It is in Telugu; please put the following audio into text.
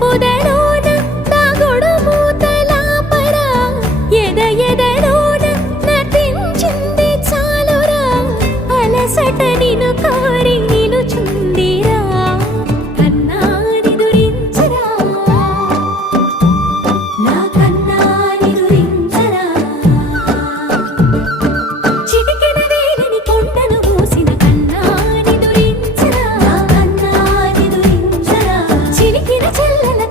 పొదలోన నా గొడుమూతలాపరా ఎద ఎదలోన నటించింది చాలురా అలసట నిన్ను కోరి నిలుచుందిరా కన్నా నిదురించరా నా కన్నా నిదురించరా చిటికెన వేలిని కొండను మూసిన కన్నా నిదురించరా నా కన్నా నిదురించరా చిలికిన చెల్లెల